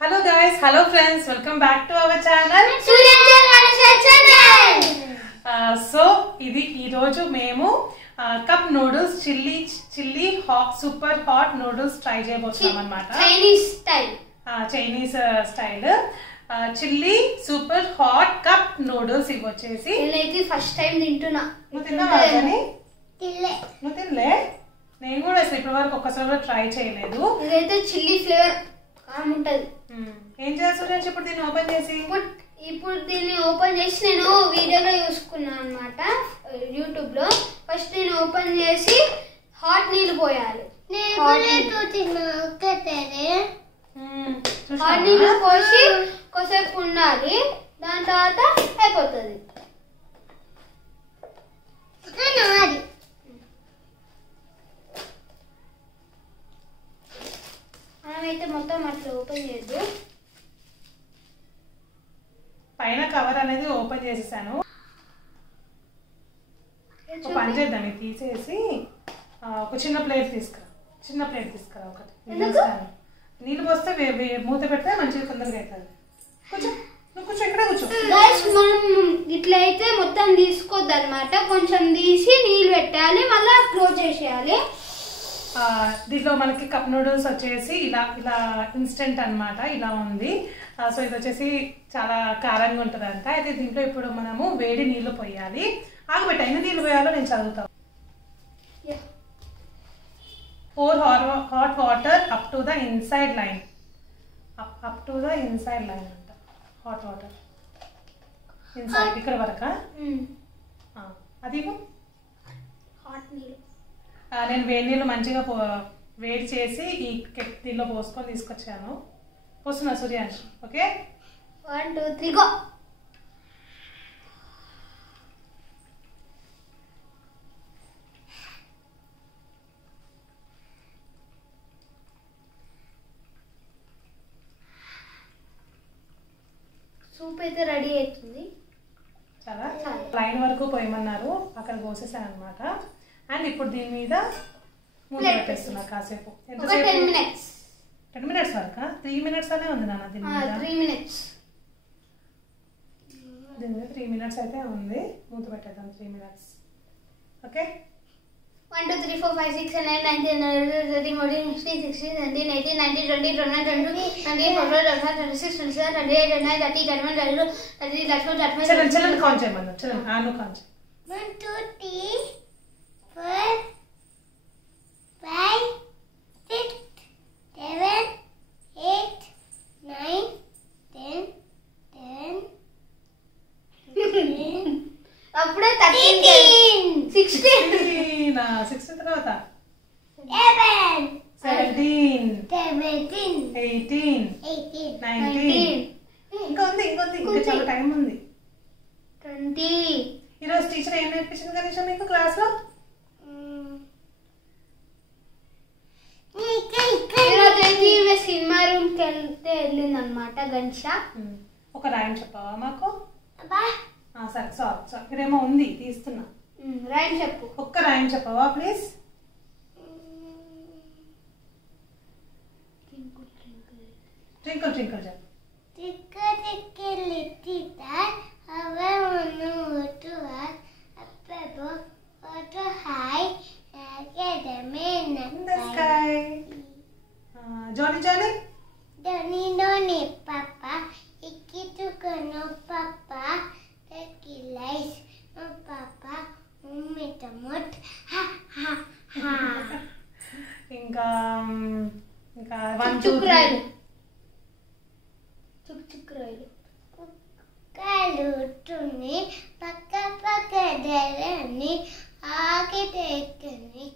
Hello guys, hello friends, welcome back to our channel. So ఇది ఈ రోజు మేము cup noodles chilli hot super hot noodles try చేయబోతున్నాం అన్నమాట. Chinese style chilli super hot cup noodles ఇవి వచ్చేసి నేనైతే ఫస్ట్ టైం తింటున్నా. నువ్వు తిన్నావా? నువ్వు తినలే? నేను కూడా అసలు ఇప్పటి వరకు ఒక్కసారి కూడా ట్రై చేయలేదు. ఇదైతే చిల్లీ ఫ్లేవర్ ఉంటది. ఏం చేస్తాను ఇప్పుడు దీన్ని ఓపెన్ చేసి ఇప్పుడు దీన్ని ఓపెన్ చేసి నేను వీడియోలో చూసుకున్నాను అనమాట యూట్యూబ్ లో. ఫస్ట్ నేను ఓపెన్ చేసి హాట్ నీళ్ళు పోయాలి. హాట్ నీళ్ళు పోసి కొద్దిసేపు ఉండాలి, దాని తర్వాత అయిపోతుంది. మనమైతే మొత్తం అట్లా ఓపెన్ చేద్దాం. పైన కవర్ అనేది ఓపెన్ చేసేసాను. పని చేద్దాం, ఇది తీసేసి ఒక చిన్న ప్లేట్ తీసుకురా ఒకటి. నీళ్ళు పోస్తే మూత పెడితే మంచిగా తొందరగా అవుతుంది. కూర్చో ఇక్కడ కూర్చో. మనం ఇట్లా అయితే మొత్తం తీసుకోవద్దు అనమాట, కొంచెం తీసి నీళ్ళు పెట్టాలి, మళ్ళీ క్లోజ్ చేసేయాలి. దీంట్లో మనకి కప్ నూడిల్స్ వచ్చేసి ఇలా ఇన్స్టెంట్ అన్నమాట, ఇలా ఉంది. సో ఇది వచ్చేసి చాలా కారంగా ఉంటుందంట. అయితే దీంట్లో ఇప్పుడు మనము వేడి నీళ్లు పోయాలి. ఆగబెట్ట ఎన్ని నీళ్ళు పోయాలో నేను చదువుతాను. 4 hot water up to the inside line. Up to the inside line అంట. హాట్ వాటర్ ఇన్సైడ్ ఇక్కడ వరకా? అది హాట్ నీళ్ళు నేను వేడి నీళ్ళు మంచిగా వేడి చేసి ఈ దీనిలో పోసుకొని తీసుకొచ్చాను. పోస్తున్నా సూర్యాంశ్. Okay, 1 2 3 go. సూప్ అయితే రెడీ అవుతుంది. చాలా లైన్ వరకు పోయమన్నారు, అక్కడ పోసేసాను అనమాట. అండ్ ఇప్పుడు దీని మీద మూత పెట్టేస్తున్నా కాసేపు. 10 minutes. 10 minutes వరకా? 3 minutes అనే ఉంది నాన్న దీని మీద. 3 minutes. దీని మీద 3 minutes అయితే ఉంది. మూత పెట్టేద్దాం 3 minutes. ఓకే, 1 2 3 4 5 6 7 8 9 10 11 12 13 14 16 17 18 19 20 21 22 24 25 26 27 28 29 30 31 32 33 34 35. చల్లని కౌంట్ చేయమన్నా. చల్లని నువ్వు కౌంట్ చేయి. 1 2 3 4 5 6 7 8 9 10 10 అప్పుడే 13 16 16 తర్వాత 11 17 18 19 ఇంకా చాలా టైం ఉంది. 20. ఈరోజు టీచర్ ఏం నేర్పించింది కనీసం మీకు క్లాస్ లో? సినిమా రూమ్ కి వెళ్తే వెళ్ళిందనమాట గంట. ఒక రాయం చెప్పవా మాకు? సరే సారీ ఇక్కడేమో ఉంది తీస్తున్నా. రాయం చెప్పు. ఒక్క రాయం చెప్పవా ప్లీజ్? ట్వింకిల్ ట్వింకిల్ చెప్పు. Johnny Johnny Donny Papa Ikitukono Papa Tequilais no Papa Ummitamot ha ha ha. ఇంకా చుక్చుక్రాయలు కాలుతుని పక్క పక్క ధరని ఆకి తెక్కని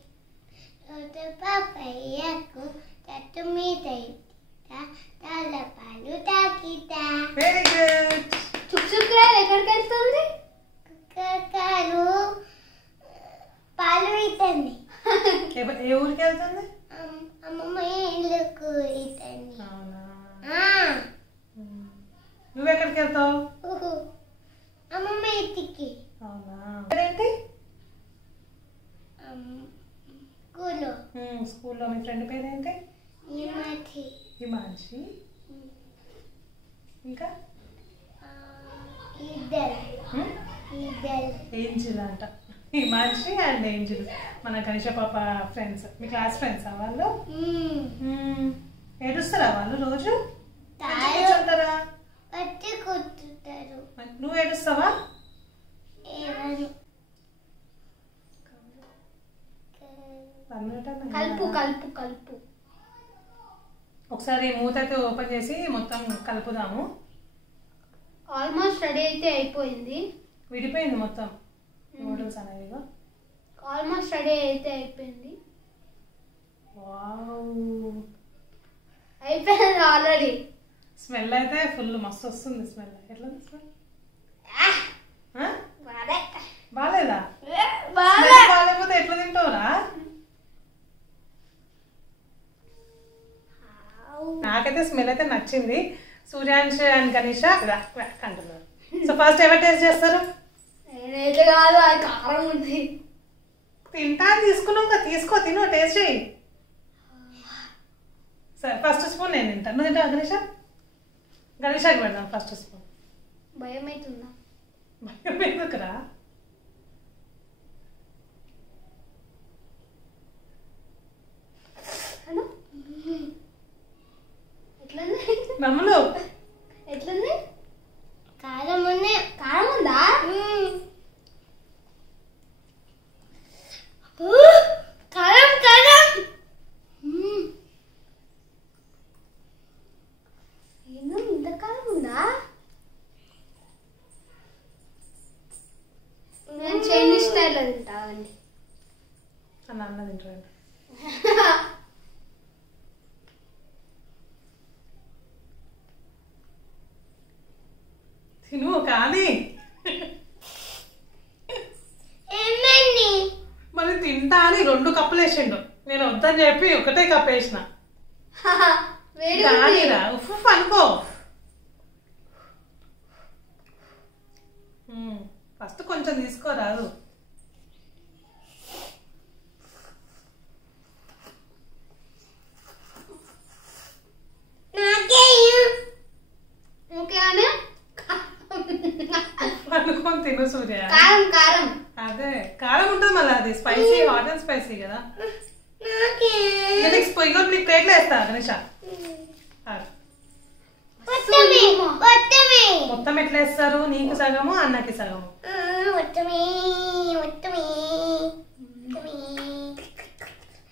పాపయ్యకు తట్టు మీద తలపాలు తాకితా. Very good. చుక్చుక్రాయలు ఎక్కడికి వెళ్తుంది? కుక్కకాలు పాలు ఇతండి. ఏ ఊరికి వెళ్తుంది? అమ్మమ్మ ఇల్లుకు ఇతండి. అవునా? నువ్వెక్కడికి వెళ్తావు? అమ్మమ్మ ఇంటికి. అవునా? ఏంటి స్కూల్లో? స్కూల్లో మీ ఫ్రెండ్ పేరు ఏంటి? హిమాంశి. హిమాంశి. ఇంకా ఏంజిల్ అంట. హిమాన్షి అండ్ ఏంజిల్ మన గణేష పాప ఫ్రెండ్స్. మీ క్లాస్ ఫ్రెండ్స్ వాళ్ళు? ఏడుస్తారా వాళ్ళు రోజు? కూర్చుంటారా? నువ్వు ఏడుస్తావా? కలుపు కలుపు కలుపు. ఒకసారి మూత అయితే ఓపెన్ చేసి మొత్తం కలుపుదాము. ఆల్మోస్ట్ రెడీ అయితే అయిపోయింది. విడిపోయింది మొత్తం నూడిల్స్ అనేవి. ఆల్మోస్ట్ రెడీ అయితే అయిపోయింది. వావ్, అయిపోయింది ఆల్రెడీ. స్మెల్ అయితే ఫుల్ మస్తు వస్తుంది. స్మెల్ ఎట్లా ఉంది? స్మెల్ బాగాలేదా? బాగాలేకపోతే ఎట్లా తింటావురా? నాకైతే స్మెల్ అయితే నచ్చింది. సూర్యాంశ్ అండ్ గణేష అంటున్నారు. సో ఫస్ట్ ఎవరు టేస్ట్ చేస్తారు? నేనైతే కాదు, అది కారం ఉంది. తింటా తీసుకున్నావు కదా, తీసుకో, తిను, టేస్ట్ చేయి. సరే ఫస్ట్ స్పూన్ నేను తింటాను. నువ్వు తింటావా గణేష? గణేషకి పెడదాం ఫస్ట్ స్పూన్. భయం అవుతుందా? భయం ఎందుకురా? నమ్ములు ఎట్లుంది? కారం ఉంది. కారం ఉందా? కారం కారం. ఏమో ఇంత కారం ఉందా? నేను చైనీస్ స్టైల్లో తింటానండి. అన్న తింటారండి. తిను కానీ మరి తింటా అని 2 కప్పులు వేసిండు. నేను వద్దని చెప్పి ఒకటే కప్ వేసిన. ఉఫ్ అనుకో. ఫస్ట్ కొంచెం తీసుకోరాదు. అనుకోని తిను సూర్య. కారం కారం. అదే కారం ఉంటుంది మళ్ళీ. అది స్పైసీ, హాట్ అండ్ స్పైసీ కదా. నీకు ప్లేట్లో వేస్తా గణేష. మొత్తం ఎట్లా వేస్తారు? నీకు సగము, అన్నకి సగము.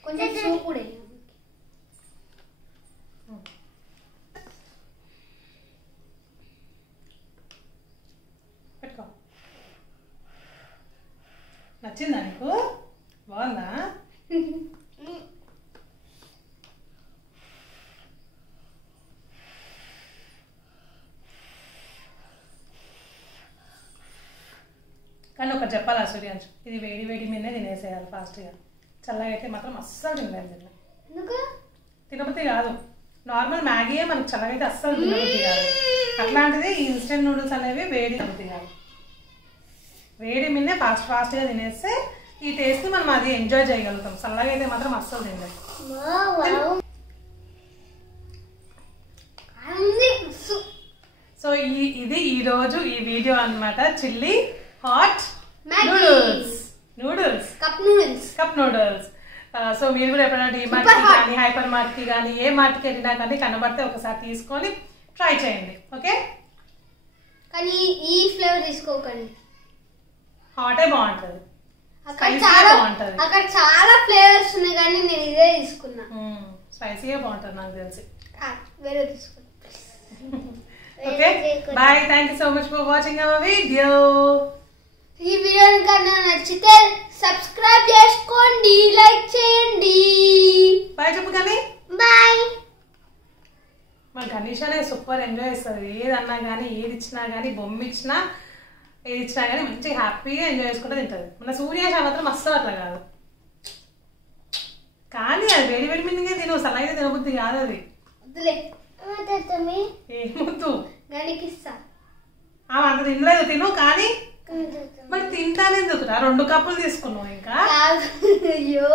కొంచెం సూప్ కూడా పెట్టుకో. నచ్చిందా నీకు? బాగుందా? కానీ ఒకటి చెప్పాలా సూర్యాంశ్, ఇది వేడి వేడి మీదనే తినేసేయాలి ఫాస్ట్గా. చల్లగా అయితే మాత్రం అస్సలు తినలేదు. తినబుద్ధి కాదు. నార్మల్ మ్యాగీయే మనకు చల్లగా అయితే అస్సలు తినబుద్ధి కాదు. అట్లాంటిది ఈ ఇన్స్టెంట్ నూడిల్స్ అనేవి వేడి తినబుద్ధి కాదు. వేడి మీదనే ఫాస్ట్గా తినేస్తే ఈ టేస్ట్ మనం అది ఎంజాయ్ చేయగలుగుతాం. చల్లగా అయితే మాత్రం అస్సలు తినలేదు. సో ఇది ఈరోజు ఈ వీడియో అన్నమాట. Chilli hot noodles cup noodles. So మీరు కూడా ఎప్పుడైనా డీమార్ట్ కి కానీ హైపర్ మార్ట్ కి కానీ ఏ మార్ట్ కి వెళ్ళినా కానీ కనబడితే ఒకసారి తీసుకొని ట్రై చేయండి. ఓకే, కానీ ఈ ఫ్లేవర్ తీసుకోకండి. హాటే బాగుంటది. అక్కడ చాలా ఫ్లేవర్స్ ఉన్నాయి కానీ నేను ఇదే తీసుకున్నా. స్పైసీగా బాగుంటది నాకు తెలిసి. వేరే తీసుకున్నా. Okay bye. Thank you so much for watching our video. ఈ వీడియో కన్నా నచ్చితే సబ్స్క్రైబ్ చేసుకోండి, లైక్ చేయండి. బాయ్ చెప్పు కానీ. బాయ్. మా గణేష్ అనే సూపర్ ఎంజాయ్ చేస్తుంది. ఏదన్నా కానీ, ఏది ఇచ్చినా కానీ, బొమ్మ ఇచ్చినా, ఏది ఇచ్చినా కానీ మంచి హ్యాపీగా ఎంజాయ్ చేసుకుంటూ తింటుంది. మన సూర్యాష మాత్రం అస్సలు అట్లా కాదు. కానీ అది వేడి వేడి మీనింగే తిను, సలైతే తినబుద్ధి కాదు. అది ఏమొద్దు గణికిస్తా. అంత తినలేదు, తిను. కానీ మరి తింటానే ఎందుకురా? 2 కప్పులు తీసుకున్నావు ఇంకా. అయ్యో